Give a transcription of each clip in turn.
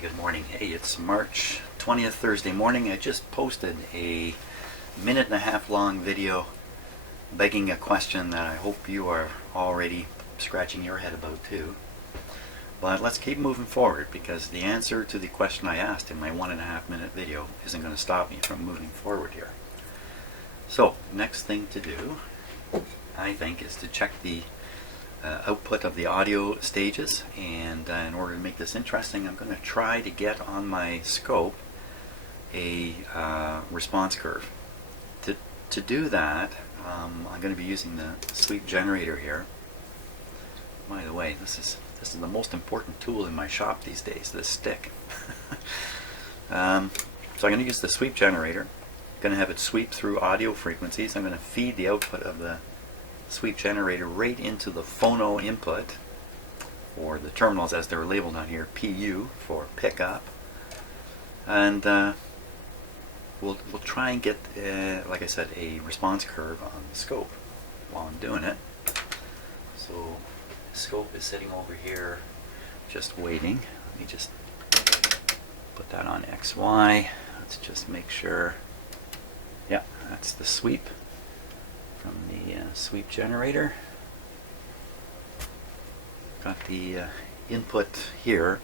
good morning. Hey, it's March 20th, Thursday morning. I just posted a minute-and-a-half long video begging a question that I hope you are already scratching your head about too. But let's keep moving forward, because the answer to the question I asked in my 1.5 minute video isn't going to stop me from moving forward here. So, next thing to do, I think, is to check the output of the audio stages, and in order to make this interesting, I'm going to try to get on my scope a response curve. To do that, I'm going to be using the sweep generator here. By the way, this is the most important tool in my shop these days, this stick. So I'm going to use the sweep generator. I'm going to have it sweep through audio frequencies. I'm going to feed the output of the sweep generator right into the phono input, or the terminals as they're labeled on here, PU for pickup, and we'll try and get, like I said, a response curve on the scope while I'm doing it. So the scope is sitting over here just waiting. Let me just put that on XY. Let's just make sure. Yeah, that's the sweep from the sweep generator. Got the input here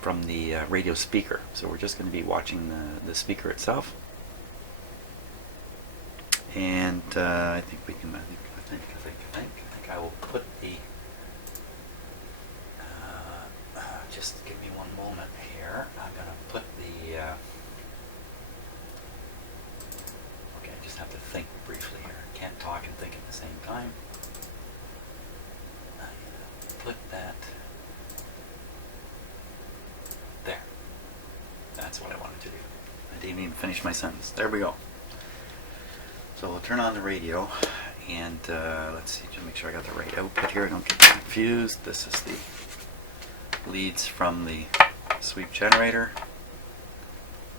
from the radio speaker, so we're just going to be watching the speaker itself. And I think we can. I think I will put the. Just give me one moment here. I'm going to put the. Okay, I just have to think briefly here. Can't talk and think at the same time. I'm going to put that there. That's what I wanted to do. I didn't even finish my sentence. There we go. So we'll turn on the radio, and let's see, just make sure I got the right output here. I don't get confused. This is the leads from the sweep generator.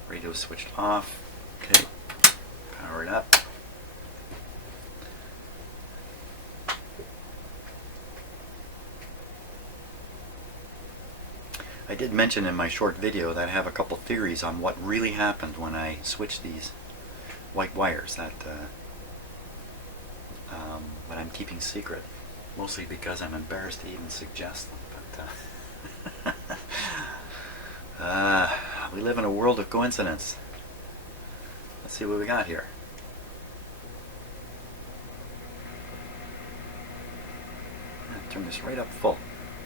Radio switched off. Okay, power it up. I did mention in my short video that I have a couple theories on what really happened when I switched these white wires that but I'm keeping secret, mostly because I'm embarrassed to even suggest them. But we live in a world of coincidence. Let's see what we got here. Turn this right up full.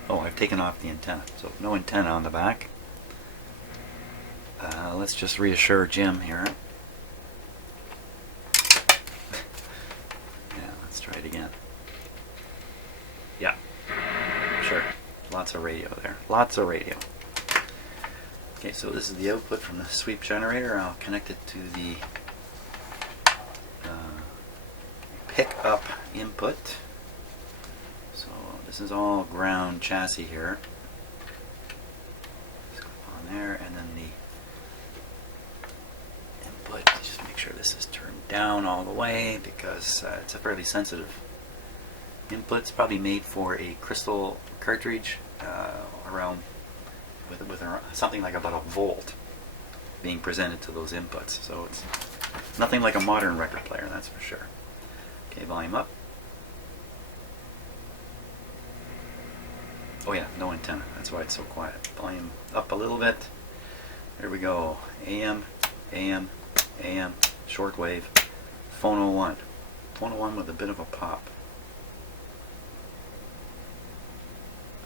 Oh, I've taken off the antenna, so no antenna on the back. Let's just reassure Jim here. Yeah, let's try it again. Yeah, sure. Lots of radio there. Lots of radio. Okay, so this is the output from the sweep generator. I'll connect it to the pickup input. So this is all ground chassis here. Let's click on there, and then the input. Just make sure this is turned down all the way, because it's a fairly sensitive input. It's probably made for a crystal cartridge around with something like about a volt being presented to those inputs. So it's nothing like a modern record player, that's for sure. Okay, volume up. Oh yeah, no antenna. That's why it's so quiet. Volume up a little bit. There we go. AM, AM, AM, shortwave, phono 1. Phono 1 with a bit of a pop.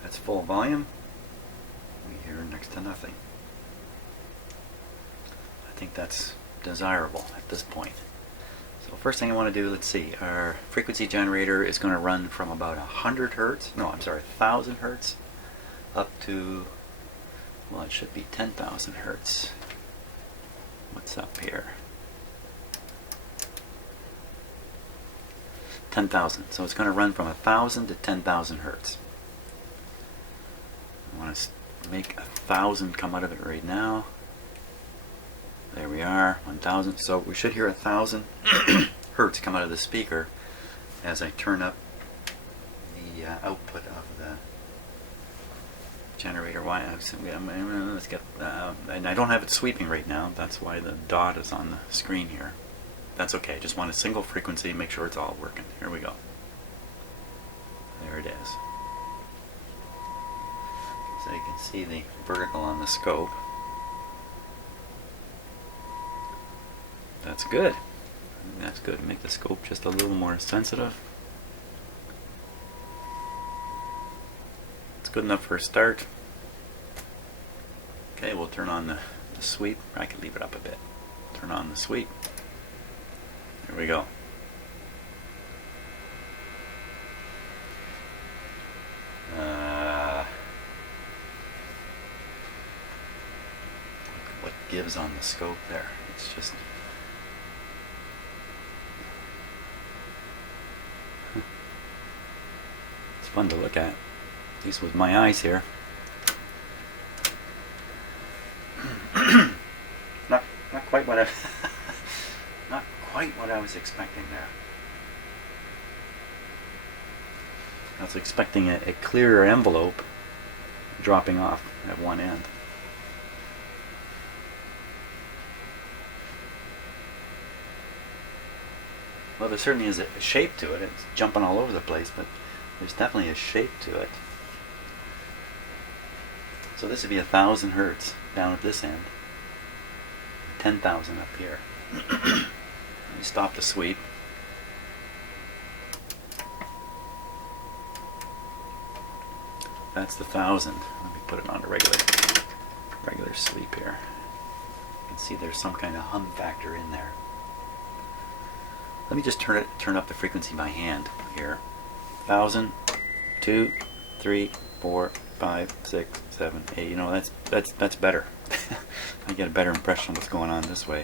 That's full volume. We hear next to nothing. I think that's desirable at this point. So first thing I want to do, let's see, our frequency generator is going to run from about 100 hertz, no, I'm sorry, 1000 hertz up to, well, it should be 10,000 hertz. What's up here? 10,000. So it's going to run from 1000 to 10,000 hertz. I want to make 1,000 come out of it right now. There we are, 1,000. So we should hear 1,000 hertz come out of the speaker as I turn up the output of the generator. Why? Let's get. And I don't have it sweeping right now. That's why the dot is on the screen here. That's okay. Just want a single frequency. Make sure it's all working. Here we go. There it is. So you can see the vertical on the scope. That's good. That's good. Make the scope just a little more sensitive. It's good enough for a start. Okay, we'll turn on the sweep. I can leave it up a bit. Turn on the sweep. Here we go. Look what gives on the scope there. It's just... It's fun to look at. At least with my eyes here. not quite what I not quite what I was expecting there. I was expecting a clearer envelope dropping off at one end. Well, there certainly is a shape to it. It's jumping all over the place, but there's definitely a shape to it. So this would be 1,000 hertz down at this end, 10,000 up here. Let me stop the sweep. That's the 1,000. Let me put it on a regular sweep here. You can see there's some kind of hum factor in there. Let me just turn up the frequency by hand here. 1,000, 2, 3, 4, 5, 6, 7, 8. You know, that's better. I get a better impression of what's going on this way.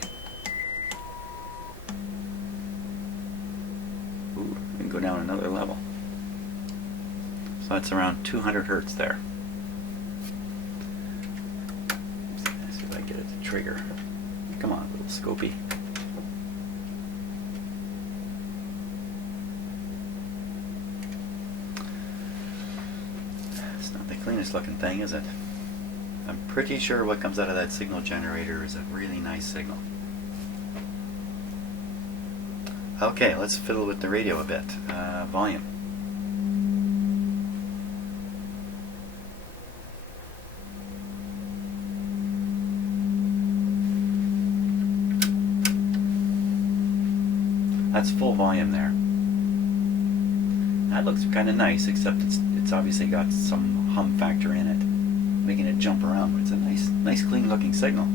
Ooh, we can go down another level. So that's around 200 hertz there. Let's see if I get it to trigger. Come on, little scopy. It's not the cleanest looking thing, is it? I'm pretty sure what comes out of that signal generator is a really nice signal. Okay, let's fiddle with the radio a bit. Volume. That's full volume there. That looks kind of nice, except it's obviously got some hum factor in it, making it jump around. But it's a nice clean looking signal.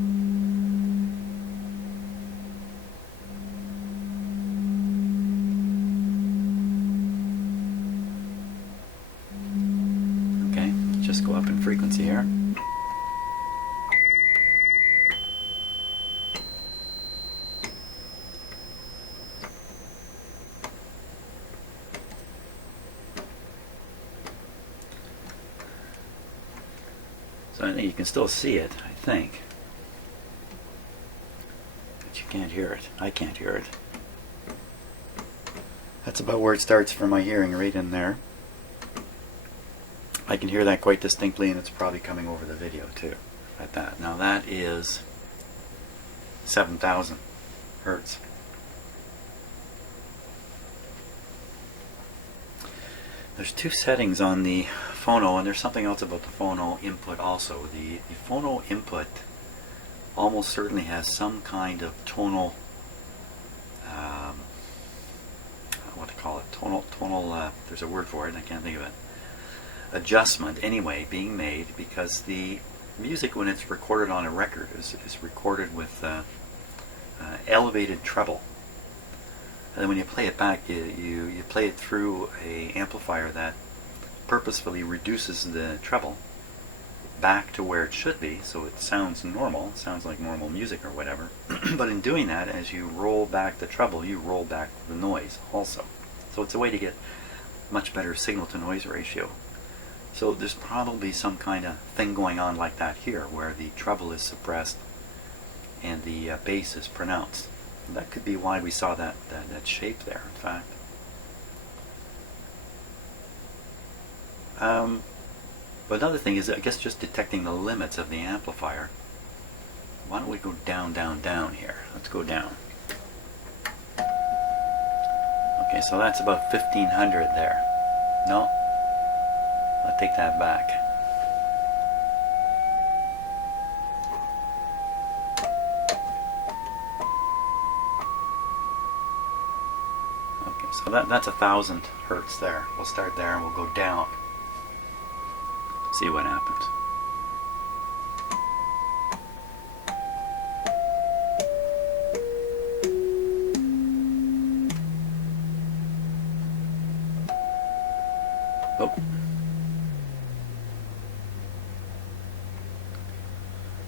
Okay, let's just go up in frequency here. So I think you can still see it, I think. But you can't hear it. I can't hear it. That's about where it starts for my hearing, right in there. I can hear that quite distinctly, and it's probably coming over the video too. At that. Now that is 7,000 hertz. There's two settings on the phono, and there's something else about the phono input also. The phono input almost certainly has some kind of tonal, what to call it, tonal, there's a word for it, I can't think of it, adjustment anyway being made, because the music when it's recorded on a record is recorded with elevated treble. And then when you play it back, you play it through a amplifier that purposefully reduces the treble back to where it should be, so it sounds normal, it sounds like normal music or whatever. But in doing that, as you roll back the treble, you roll back the noise also. So it's a way to get much better signal to noise ratio. So there's probably some kind of thing going on like that here, where the treble is suppressed and the bass is pronounced. And that could be why we saw that shape there, in fact. But another thing is, I guess, just detecting the limits of the amplifier. Why don't we go down, down, down here? Let's go down. Okay, so that's about 1500 there. No, I'll take that back. Okay, so that's 1000 hertz there. We'll start there and we'll go down. See what happens. Oh.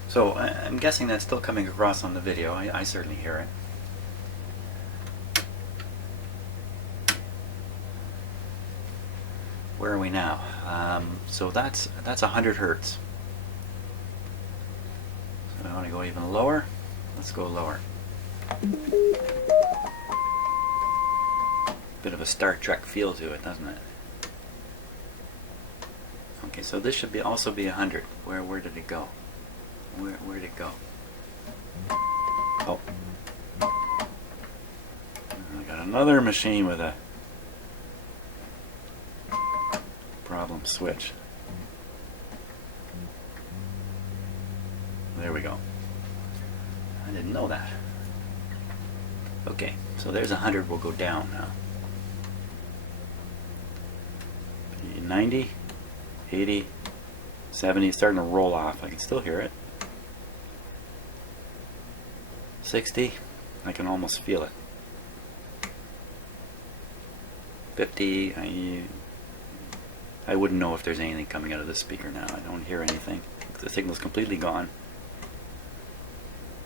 So I'm guessing that's still coming across on the video. I certainly hear it. Where are we now? So that's 100 hertz. So I want to go even lower. Let's go lower. Bit of a Star Trek feel to it, doesn't it? Okay, so this should also be 100. Where did it go? Where did it go? Oh. I got another machine with a problem switch. There we go. I didn't know that. Okay, so there's 100. We'll go down now. 90, 80, 70. It's starting to roll off. I can still hear it. 60. I can almost feel it. 50. I wouldn't know if there's anything coming out of this speaker now. I don't hear anything. The signal's completely gone.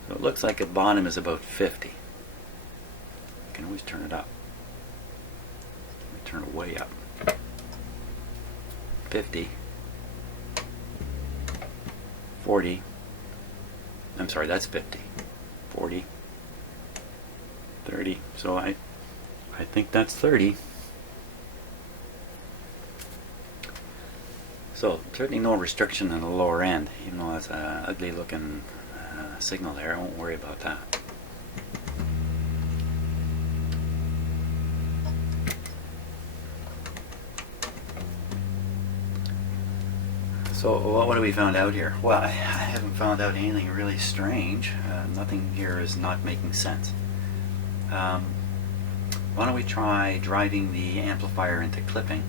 So it looks like at bottom is about 50. I can always turn it up. Let me turn it way up. 50. 40. I'm sorry, that's 50. 40. 30. So I think that's 30. So certainly no restriction on the lower end, even though that's an ugly looking signal there. I won't worry about that. So what have we found out here? Well, I haven't found out anything really strange. Nothing here is not making sense. Why don't we try driving the amplifier into clipping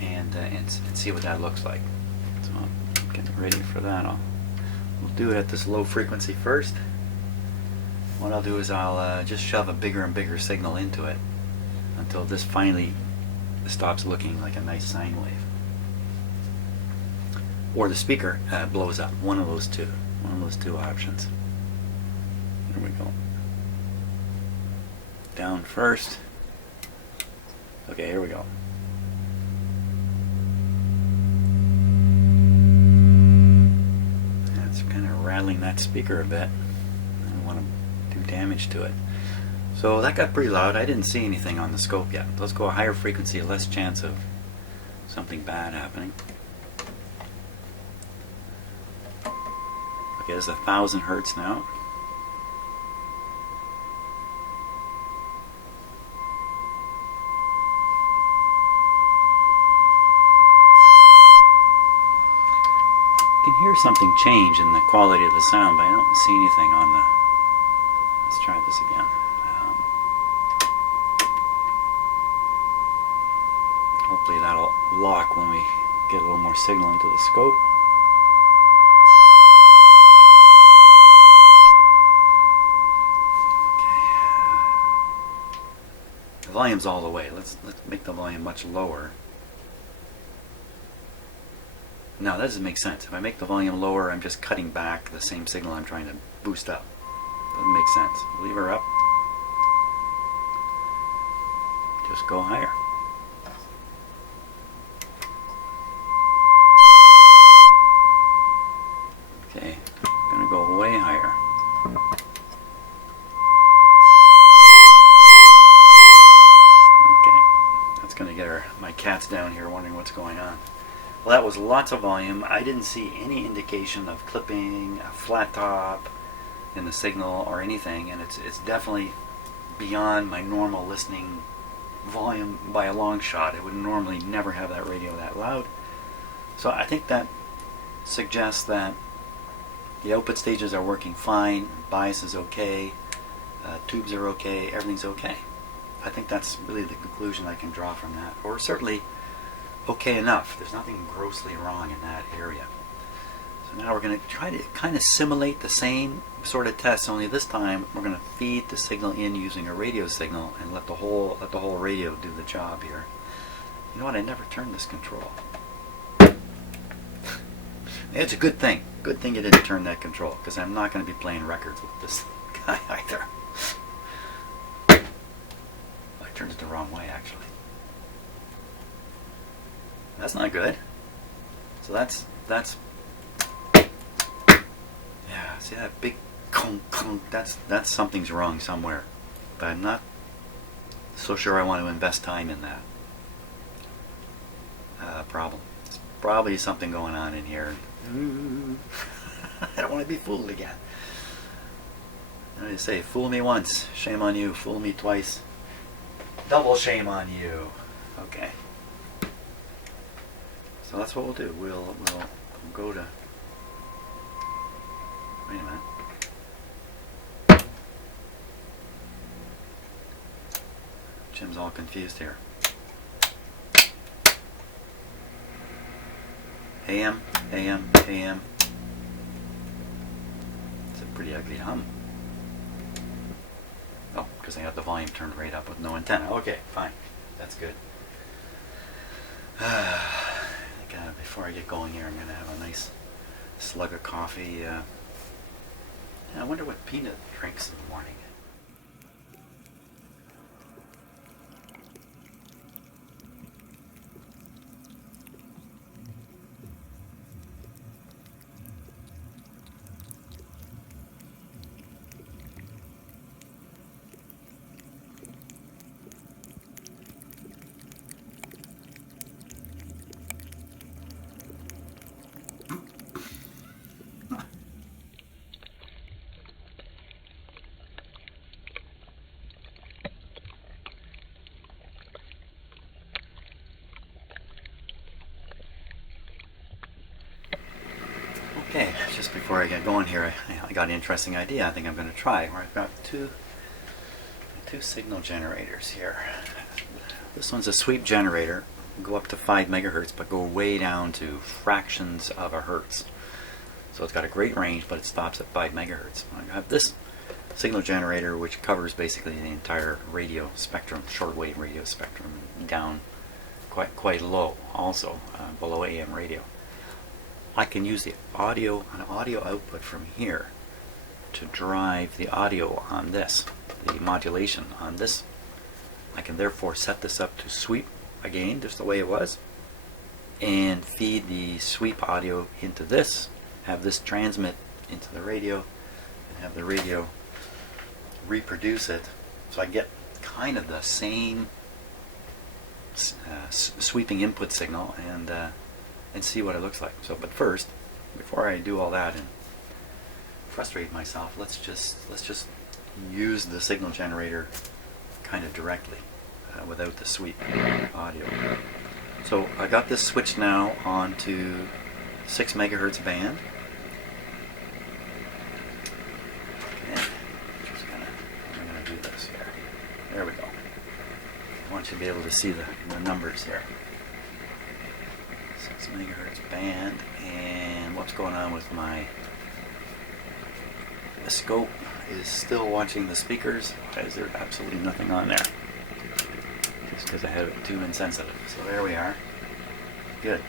and see what that looks like. So I'm getting ready for that. We'll do it at this low frequency first. What I'll do is I'll just shove a bigger and bigger signal into it until this finally stops looking like a nice sine wave. Or the speaker blows up. One of those two. One of those two options. There we go. Down first. Okay, here we go. That's kind of rattling that speaker a bit. I don't want to do damage to it. So that got pretty loud. I didn't see anything on the scope yet. Let's go a higher frequency, less chance of something bad happening. Okay, there's 1000 hertz now. I can hear something change in the quality of the sound, but I don't see anything on the... Let's try this again. Hopefully that'll lock when we get a little more signal into the scope. The volume's all the way. Let's make the volume much lower. Now that doesn't make sense. If I make the volume lower, I'm just cutting back the same signal I'm trying to boost up. Doesn't make sense. Leave her up. Just go higher. Okay, I'm gonna go way higher. Okay, that's gonna get my cats down here wondering what's going on. Well, that lots of volume. I didn't see any indication of clipping, a flat top in the signal or anything, and it's definitely beyond my normal listening volume by a long shot. I would normally never have that radio that loud. So I think that suggests that the output stages are working fine, bias is okay, tubes are okay, everything's okay. I think that's really the conclusion I can draw from that, or certainly okay enough. There's nothing grossly wrong in that area. So now we're going to try to kind of simulate the same sort of test, only this time we're going to feed the signal in using a radio signal and let the whole radio do the job here. You know what? I never turned this control. It's a good thing. Good thing you didn't turn that control, because I'm not going to be playing records with this guy either. I turned it the wrong way, actually. That's not good. So that's yeah, see that big clunk clunk? That's something's wrong somewhere. But I'm not so sure I want to invest time in that problem. There's probably something going on in here. I don't want to be fooled again. What do you say? Fool me once, shame on you. Fool me twice, double shame on you. Okay. So that's what we'll do. We'll go to. Wait a minute. Jim's all confused here. AM, AM, AM. It's a pretty ugly hum. Oh, because I got the volume turned right up with no antenna. Okay, fine. That's good. Before I get going here, I'm going to have a nice slug of coffee. I wonder what Peanut drinks in the morning. Okay, just before I get going here, I got an interesting idea I think I'm going to try. Where I've got two signal generators here. This one's a sweep generator, go up to 5 megahertz, but go way down to fractions of a hertz. So it's got a great range, but it stops at 5 megahertz. I have this signal generator, which covers basically the entire radio spectrum, shortwave radio spectrum, down quite low, also below AM radio. I can use an audio output from here to drive the audio on this, the modulation on this. I can therefore set this up to sweep again, just the way it was, and feed the sweep audio into this, have this transmit into the radio, and have the radio reproduce it. So I get kind of the same sweeping input signal, and see what it looks like. So, but first, before I do all that and frustrate myself, let's just use the signal generator kind of directly, without the sweep audio. So I got this switched now onto 6 megahertz band. Okay, I'm gonna do this here. There we go. I want you to be able to see the numbers here. 6 megahertz band, and what's going on with the scope is still watching the speakers. Why is there absolutely nothing on there? Just because I have it too insensitive. So there we are. Good.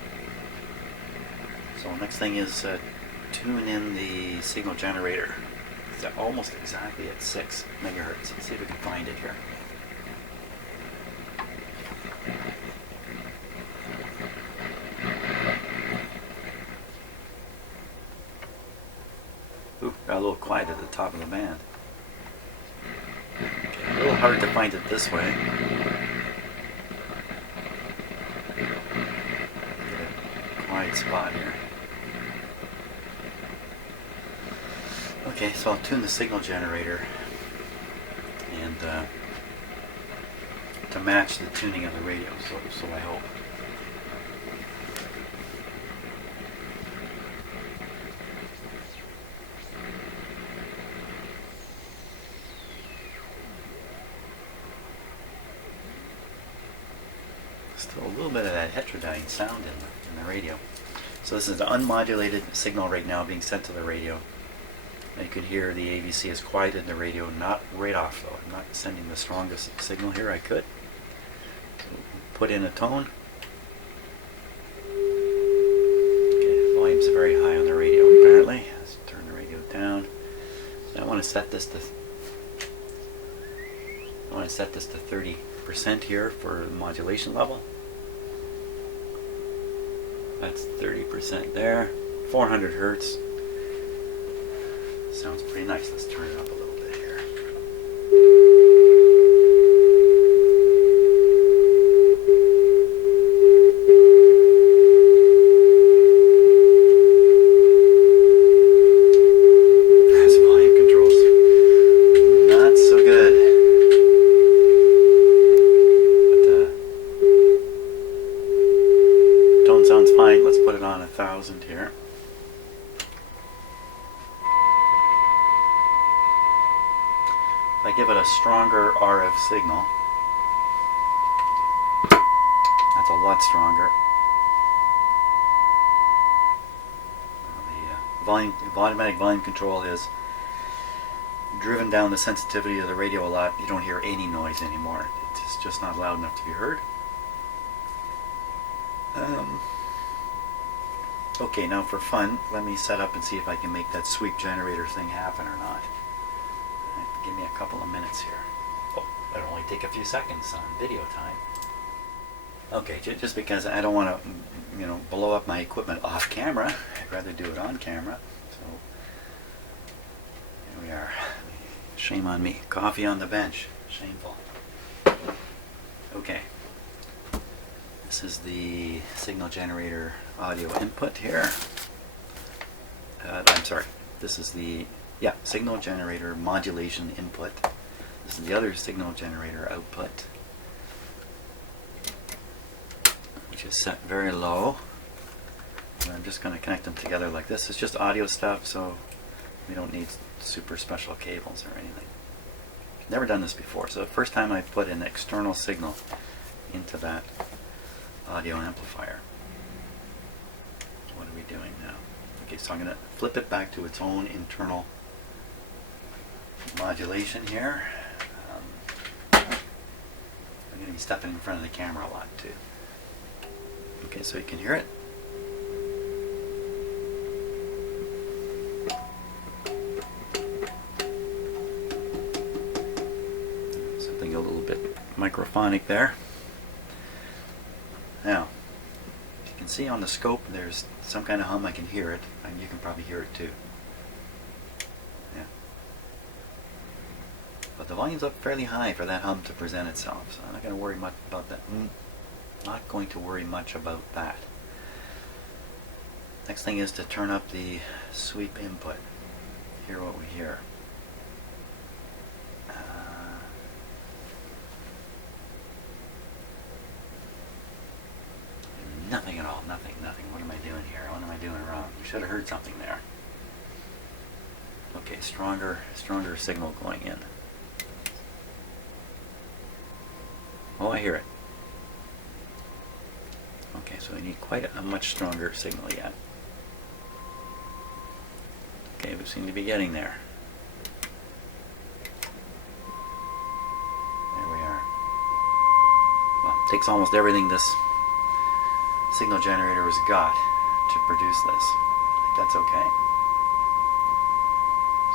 So next thing is tune in the signal generator. It's almost exactly at 6 megahertz. Let's see if we can find it here. Ooh, got a little quiet at the top of the band. Okay, a little hard to find it this way. Get it right spot here. Okay, so I'll tune the signal generator and to match the tuning of the radio, so I hope. Still a little bit of that heterodyne sound in the radio. So this is the unmodulated signal right now being sent to the radio. And you could hear the AVC has quieted the radio, not right off though. I'm not sending the strongest signal here. I could. So put in a tone. Okay, volume's very high on the radio apparently. Let's turn the radio down. So I want to set this to 30% here for the modulation level. That's 30% there. 400 hertz. Sounds pretty nice. Let's turn it up a little bit here. That's volume controls. Not so good. But tone sounds fine. Let's put it on 1,000 here. I give it a stronger RF signal. That's a lot stronger. The automatic volume control has driven down the sensitivity of the radio a lot. You don't hear any noise anymore. It's just not loud enough to be heard. Okay, now for fun, let me set up and see if I can make that sweep generator thing happen or not. Give me a couple of minutes here. Oh, that'll only take a few seconds on video time. Okay, just because I don't want to, blow up my equipment off camera. I'd rather do it on camera. So here we are. Shame on me. Coffee on the bench. Shameful. Okay. This is the signal generator audio input here. I'm sorry. This is the signal generator modulation input. This is the other signal generator output, which is set very low. And I'm just going to connect them together like this. It's just audio stuff, so we don't need super special cables or anything. Never done this before, so the first time I put an external signal into that audio amplifier. What are we doing now? Okay, so I'm going to flip it back to its own internal modulation here. I'm going to be stepping in front of the camera a lot too. Okay, so you can hear it. Something a little bit microphonic there. Now, you can see on the scope there's some kind of hum. I can hear it, and you can probably hear it too. But the volume's up fairly high for that hum to present itself, so I'm not going to worry much about that. Not going to worry much about that. Next thing is to turn up the sweep input. Hear what we hear. Nothing at all. Nothing. What am I doing here? What am I doing wrong? You should have heard something there. Okay, stronger signal going in. Oh, I hear it. Okay, so we need quite a much stronger signal yet. Okay, we seem to be getting there. There we are. Well, it takes almost everything this signal generator has got to produce this. I think that's okay.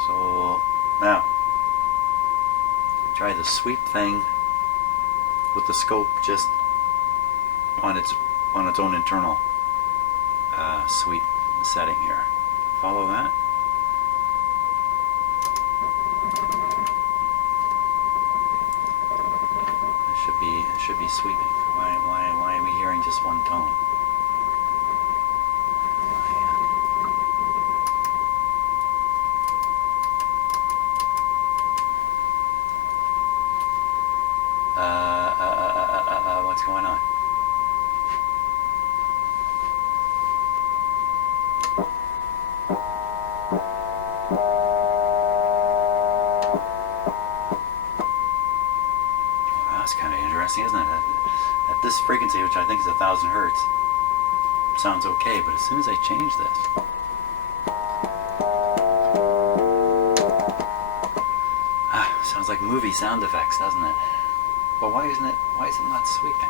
So now, try the sweep thing with the scope just on its own internal sweep setting here. Follow that. It should be sweeping. Why are we hearing just one tone? frequency, which I think is 1000 hertz, sounds okay, but as soon as I change this, sounds like movie sound effects, doesn't it? But why is it not sweeping?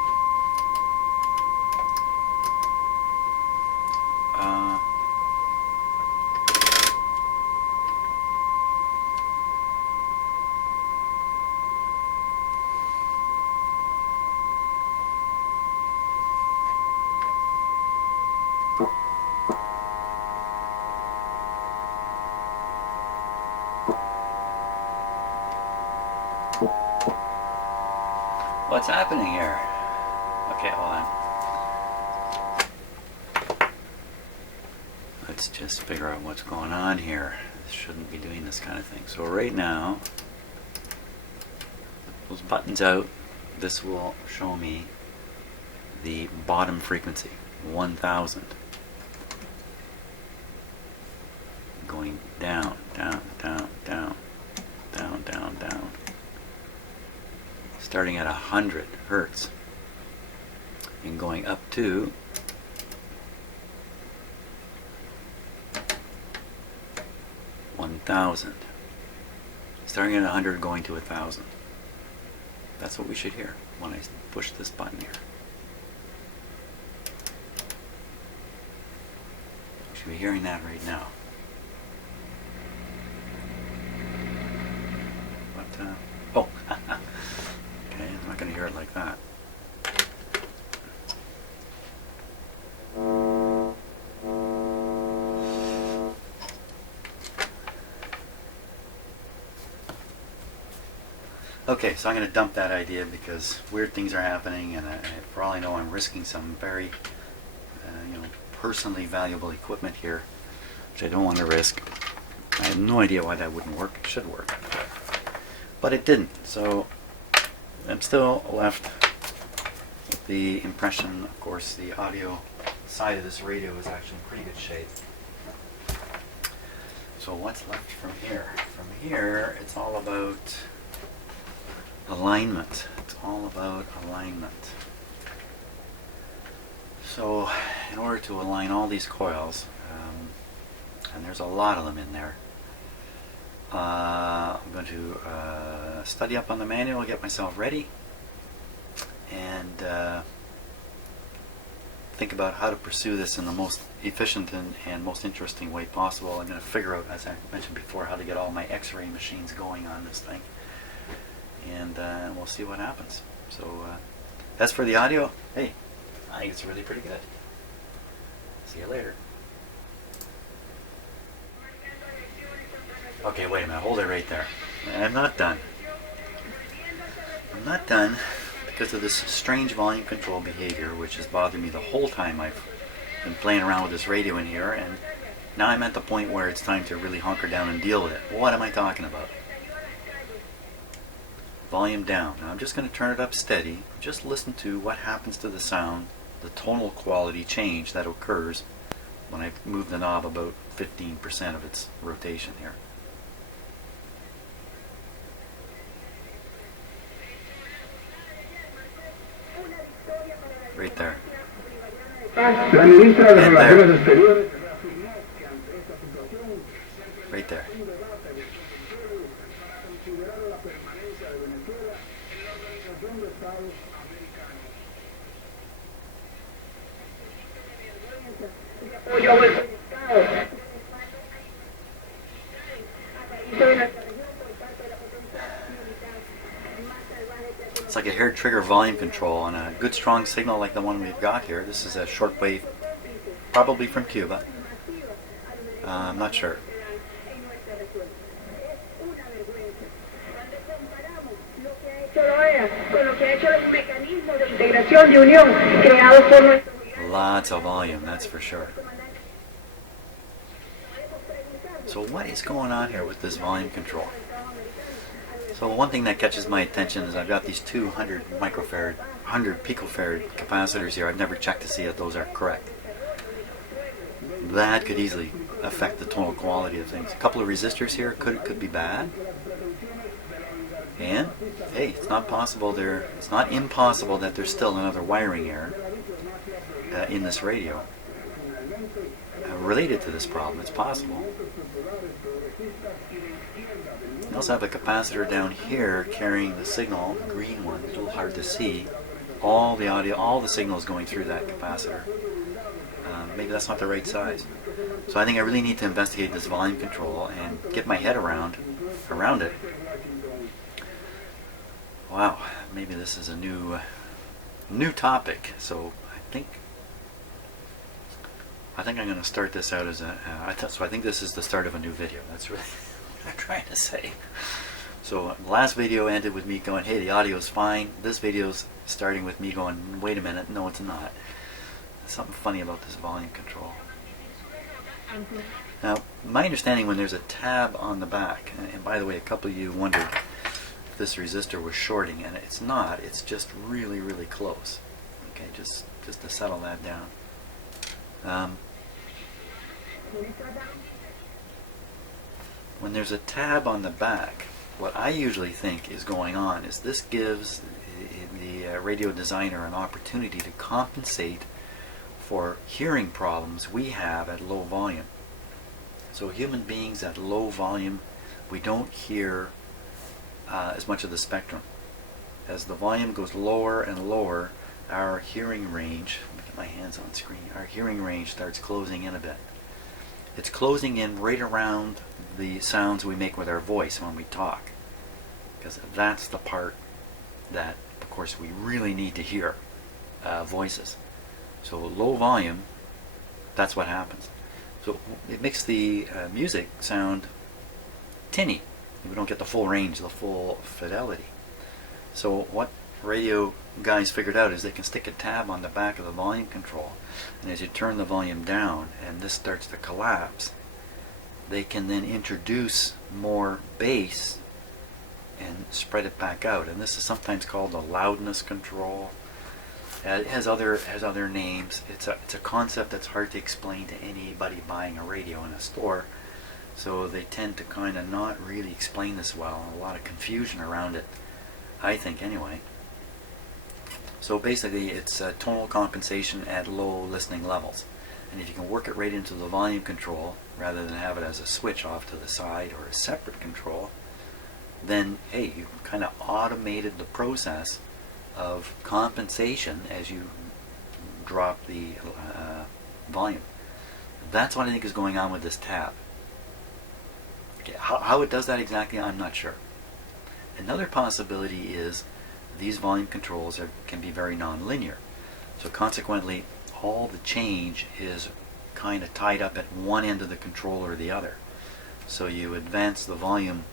What's happening here? Okay, hold on. Let's just figure out what's going on here. This shouldn't be doing this kind of thing. So right now, those buttons out, this will show me the bottom frequency, 1000. Going down, down, down, down, down, down, down. Starting at 100 hertz and going up to 1000. Starting at 100 going to 1000. That's what we should hear when I push this button here. We should be hearing that right now. But, oh, okay, I'm not going to hear it like that. Okay, so I'm going to dump that idea because weird things are happening, and for all I know, I'm risking some very, personally valuable equipment here, which I don't want to risk. I have no idea why that wouldn't work. It should work, but it didn't. So I'm still left with the impression. Of course, the audio side of this radio is actually in pretty good shape. So what's left from here? From here, it's all about alignment. It's all about alignment. So in order to align all these coils, and there's a lot of them in there, I'm going to study up on the manual, get myself ready, and think about how to pursue this in the most efficient and most interesting way possible. I'm going to figure out, as I mentioned before, how to get all my X-ray machines going on this thing. And we'll see what happens. So as for the audio, hey, I think it's really pretty good. See you later. Okay, wait a minute, hold it right there. I'm not done. I'm not done because of this strange volume control behavior, which has bothered me the whole time I've been playing around with this radio in here, and now I'm at the point where it's time to really hunker down and deal with it. What am I talking about? Volume down. Now I'm just going to turn it up steady. Just listen to what happens to the sound, the tonal quality change that occurs when I move the knob about 15% of its rotation here. Right there. And there. Right there. It's like a hair trigger volume control on a good strong signal like the one we've got here. This is a shortwave, probably from Cuba. I'm not sure. Lots of volume, that's for sure. So what is going on here with this volume control? So one thing that catches my attention is I've got these 200 microfarad, 100 picofarad capacitors here. I've never checked to see if those are correct. That could easily affect the tonal quality of things. A couple of resistors here could be bad. And hey, it's not impossible that there's still another wiring error in this radio related to this problem. It's possible. I also have a capacitor down here carrying the signal, the green one. It's a little hard to see. All the audio, all the signals going through that capacitor. Maybe that's not the right size. So I think I really need to investigate this volume control and get my head around it. Wow, maybe this is a new topic. So I think I'm going to start this out as so I think this is the start of a new video. That's really what I'm trying to say. So the last video ended with me going, hey, the audio is fine. This video's starting with me going, wait a minute, no it's not. There's something funny about this volume control. Now, my understanding, when there's a tab on the back, and by the way, a couple of you wondered if this resistor was shorting, and it's not. It's just really, really close. Okay, just to settle that down. When there's a tab on the back, what I usually think is going on is this gives the radio designer an opportunity to compensate for hearing problems we have at low volume. So human beings at low volume, we don't hear as much of the spectrum. As the volume goes lower and lower, our hearing range, let me get my hands on screen, our hearing range starts closing in a bit. It's closing in right around the sounds we make with our voice when we talk, because that's the part that, of course, we really need to hear, voices. So low volume, that's what happens. So it makes the music sound tinny. We don't get the full range, the full fidelity. So what radio guys figured out is they can stick a tab on the back of the volume control, and as you turn the volume down and this starts to collapse, they can then introduce more bass and spread it back out. And this is sometimes called the loudness control. It has other names. It's a concept that's hard to explain to anybody buying a radio in a store. So they tend to kind of not really explain this well. A lot of confusion around it, I think, anyway. So basically, it's tonal compensation at low listening levels. And if you can work it right into the volume control, rather than have it as a switch off to the side or a separate control, then hey, you kind of automated the process of compensation as you drop the volume. That's what I think is going on with this tab. Okay, how it does that exactly, I'm not sure. Another possibility is these volume controls can be very non-linear. So consequently, all the change is kind of tied up at one end of the controller or the other. So you advance the volume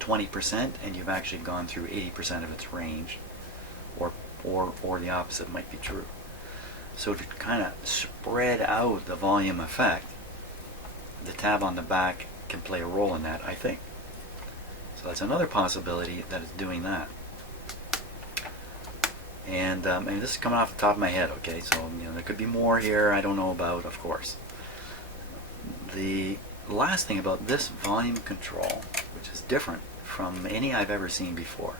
20% and you've actually gone through 80% of its range, or the opposite might be true. So to kind of spread out the volume effect, the tab on the back can play a role in that, I think. So that's another possibility that it's doing that. And this is coming off the top of my head, okay? So there could be more here I don't know about, of course. The last thing about this volume control, which is different from any I've ever seen before.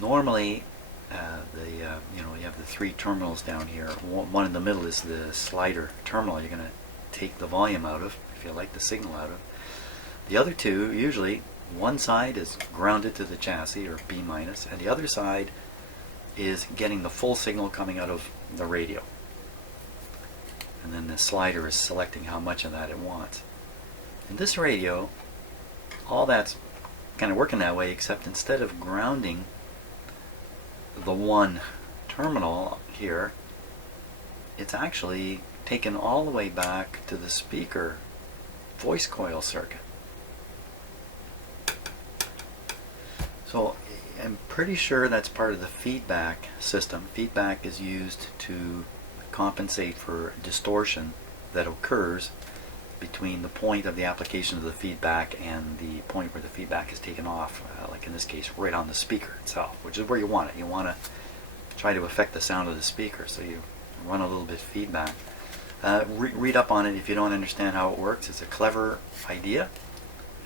Normally, you have the three terminals down here. One in the middle is the slider terminal you're going to take the volume out of, if you like the signal out of. The other two, usually, one side is grounded to the chassis, or B-, and the other side is getting the full signal coming out of the radio. And then the slider is selecting how much of that it wants. In this radio, all that's kind of working that way, except instead of grounding the one terminal here, it's actually taken all the way back to the speaker voice coil circuit. So I'm pretty sure that's part of the feedback system. Feedback is used to compensate for distortion that occurs between the point of the application of the feedback and the point where the feedback is taken off, like in this case right on the speaker itself, which is where you want it. You want to try to affect the sound of the speaker, so you run a little bit of feedback. Read up on it if you don't understand how it works. It's a clever idea.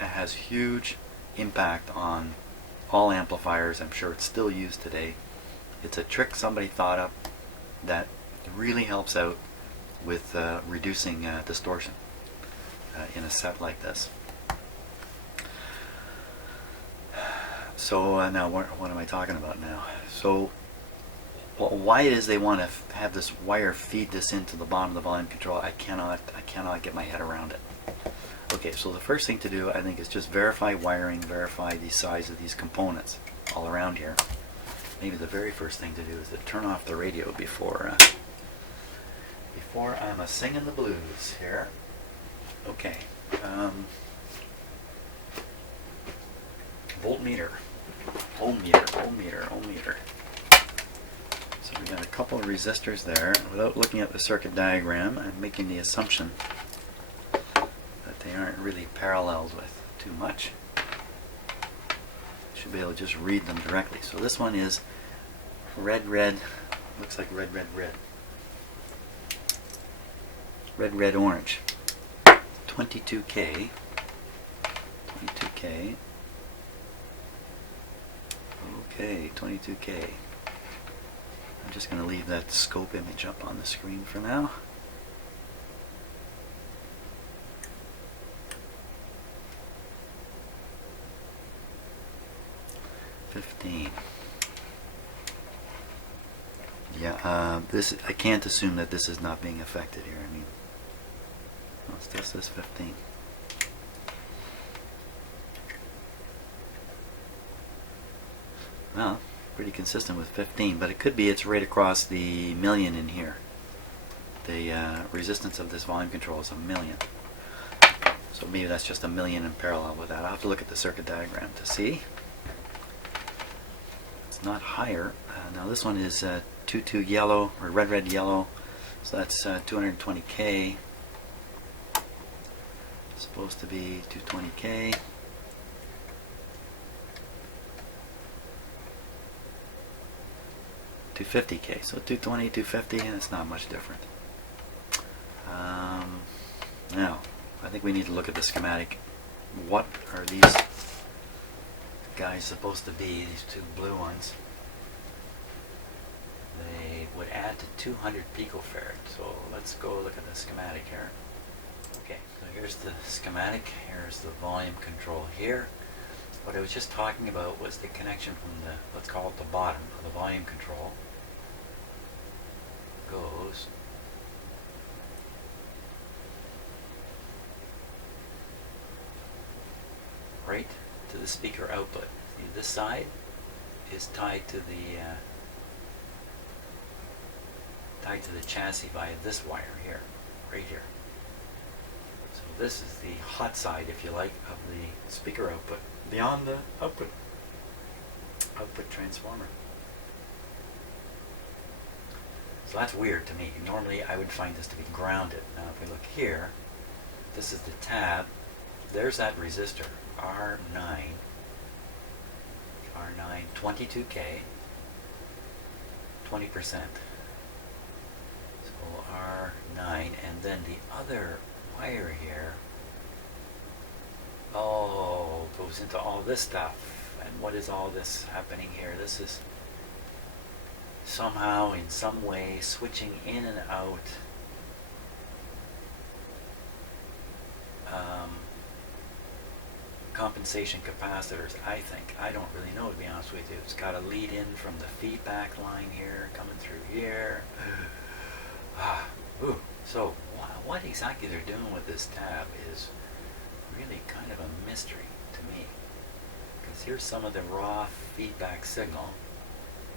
It has huge impact on all amplifiers. I'm sure it's still used today. It's a trick somebody thought up that really helps out with reducing distortion in a set like this. So now what am I talking about now? So why it is they want to have this wire feed this into the bottom of the volume control, I cannot get my head around it. Okay, so the first thing to do, I think, is just verify wiring, verify the size of these components all around here. Maybe the very first thing to do is to turn off the radio before I'm a-singing the blues here. Okay. Voltmeter. Ohm meter. So we got a couple of resistors there. Without looking at the circuit diagram, I'm making the assumption that they aren't really paralleled with too much. Should be able to just read them directly. So this one is red, looks like red. Red, orange. 22K. Okay, 22K. I'm just going to leave that scope image up on the screen for now. Yeah, this, I can't assume that this is not being affected here. I mean, well, it still says 15. Well, pretty consistent with 15, but it could be it's right across the million in here. The resistance of this volume control is 1,000,000. So maybe that's just 1,000,000 in parallel with that. I'll have to look at the circuit diagram to see. It's not higher. Now this one is 22 yellow, or red yellow. So that's 220K. It's supposed to be 220K. $250K. So 220, 250, and it's not much different. Now, I think we need to look at the schematic. What are these guys supposed to be, these two blue ones? They would add to 200 picofarad. So let's go look at the schematic here. Okay, so here's the schematic. Here's the volume control here. What I was just talking about was the connection from the, let's call it the bottom of the volume control, goes right to the speaker output. See, this side is tied to the chassis via this wire here, right here. So this is the hot side, if you like, of the speaker output, beyond the output transformer. So that's weird to me. Normally I would find this to be grounded. Now if we look here, this is the tab. There's that resistor, R9, 22K, 20%. So R9, and then the other wire here, oh, goes into all this stuff. And what is all this happening here? This is somehow, in some way, switching in and out compensation capacitors, I think. I don't really know, to be honest with you. It's got a lead in from the feedback line here, coming through here. So what exactly they're doing with this tab is really kind of a mystery to me. Because here's some of the raw feedback signal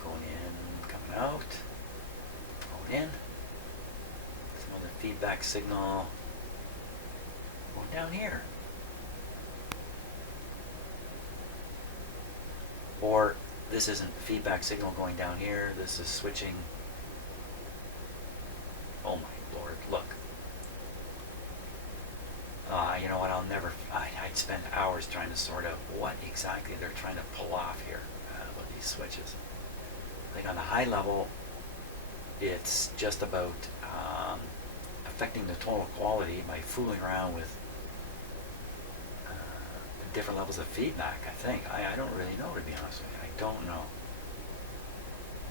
going in, coming out, going in. Some of the feedback signal going down here. Or this isn't feedback signal going down here, this is switching. Oh my Lord, look. You know what, I'd spend hours trying to sort out what exactly they're trying to pull off here with these switches. Like on the high level, it's just about affecting the total quality by fooling around with different levels of feedback, I think. I don't really know, to be honest with you. I don't know.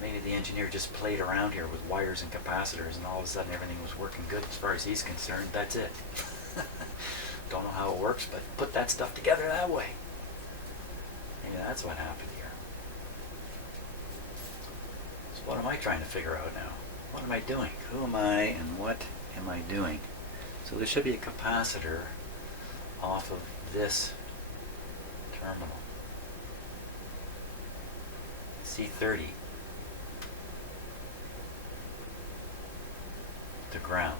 Maybe the engineer just played around here with wires and capacitors, and all of a sudden everything was working good as far as he's concerned. That's it. Don't know how it works, but put that stuff together that way. Maybe that's what happened here. So what am I trying to figure out now? What am I doing? Who am I and what am I doing? So there should be a capacitor off of this terminal. C30 to ground.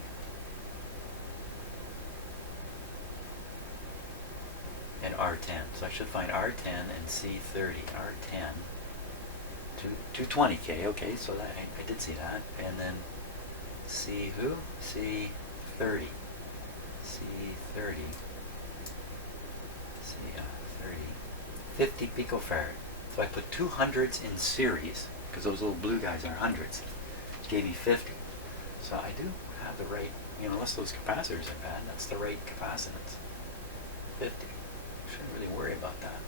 And R10. So I should find R10 and C30. R10 to 220K. Okay, so that I did see that. And then C who? C30. C30. C30. 50 picofarad. So I put 200s in series, because those little blue guys are hundreds. It gave me 50. So I do have the right, unless those capacitors are bad, that's the right capacitance. 50. Shouldn't really worry about that.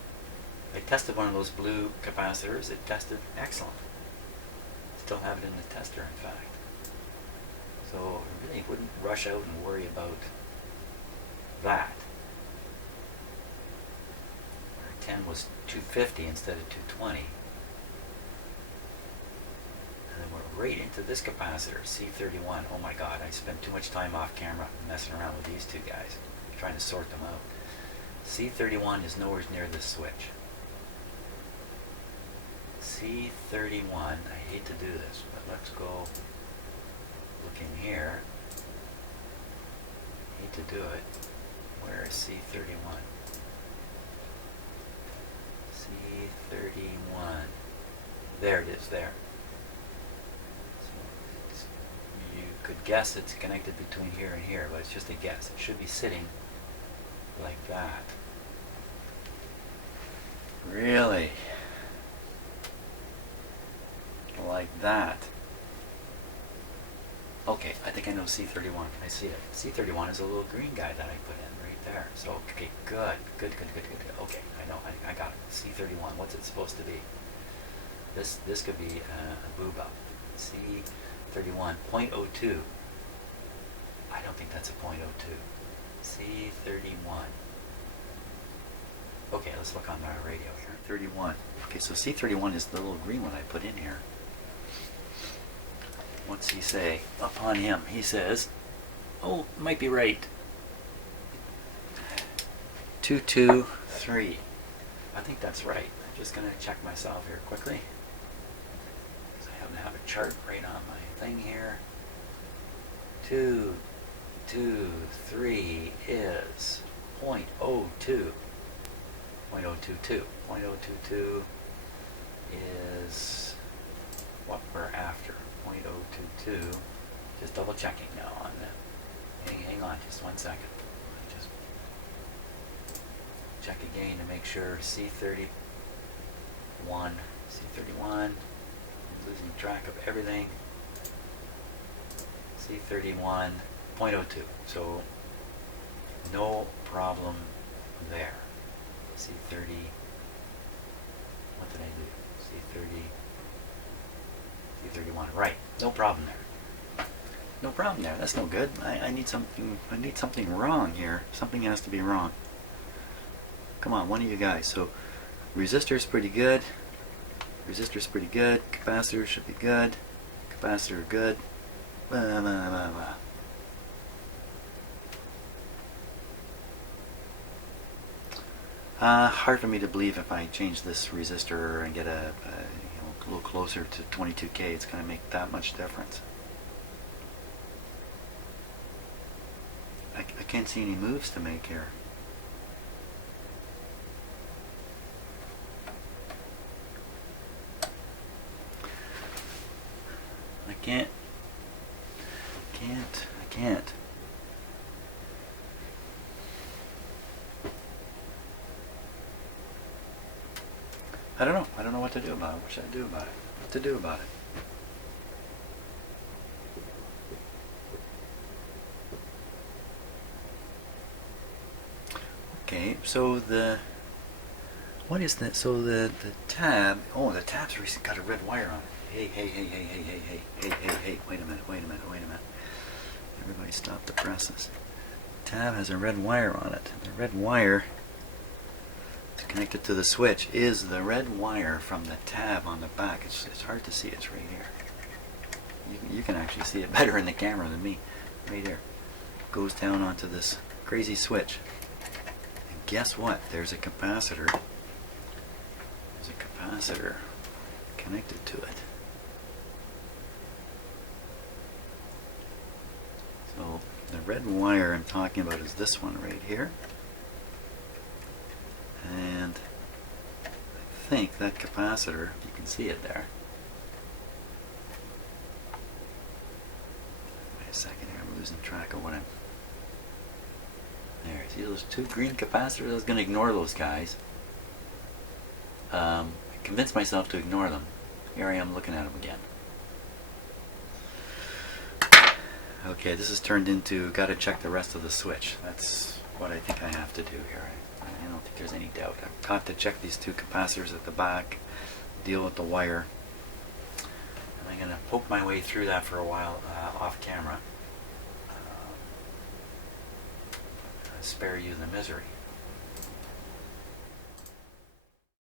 I tested one of those blue capacitors. It tested excellent. Still have it in the tester, in fact. So I really wouldn't rush out and worry about that. 10 was 250 instead of 220. And then we're right into this capacitor, C31. Oh my God, I spent too much time off camera messing around with these two guys, trying to sort them out. C31 is nowhere near this switch. C31, I hate to do this, but let's go look in here. Hate to do it. Where is C31? C31. There it is, there. So you could guess it's connected between here and here, but it's just a guess. It should be sitting like that. Really? Like that. Okay, I think I know C31. I see it. C31 is a little green guy that I put in right there. So, okay, good. Okay, I know, I got it. C31, what's it supposed to be? This could be a boob up. C31, 0.02. I don't think that's a 0.02. C31. Okay, let's look on our radio here. 31. Okay, so C31 is the little green one I put in here. What's he say? Upon him, he says, oh, might be right. 223. I think that's right. I'm just going to check myself here quickly, because I happen to have a chart right on my thing here. 2, 2, 3 is 0.02. 0.022. 0.022 is what we're after. 0.022. Just double checking now on that. Hang on just 1 second. Just check again to make sure. C31. I'm losing track of everything. C31. 0.02. So no problem there. C30. What did I do? C31. Right. No problem there. No problem there. That's no good. I need something wrong here. Something has to be wrong. Come on, one of you guys. So resistor's pretty good. Resistor's pretty good. Capacitor should be good. Capacitor good. Blah, blah, blah, blah. Hard for me to believe if I change this resistor and get a little closer to 22K, it's going to make that much difference. I can't see any moves to make here. I can't. I don't know. I don't know what to do about it. What should I do about it? What to do about it? Okay, so the What is that? So the tab, oh, the tab's got a red wire on it. Hey, wait a minute. Everybody stop the presses. The tab has a red wire on it. The red wire connected to the switch is the red wire from the tab on the back. It's hard to see. It's right here. You can actually see it better in the camera than me. Right here. Goes down onto this crazy switch. And guess what? There's a capacitor. There's a capacitor connected to it. So the red wire I'm talking about is this one right here. And I think that capacitor, you can see it there. Wait a second here, I'm losing track of what I'm... There, see those two green capacitors? I was going to ignore those guys. I convinced myself to ignore them. Here I am looking at them again. Okay, this has turned into gotta check the rest of the switch. That's what I think I have to do here. I don't think there's any doubt. I've got to check these two capacitors at the back, deal with the wire. And I'm going to poke my way through that for a while off camera. Spare you the misery.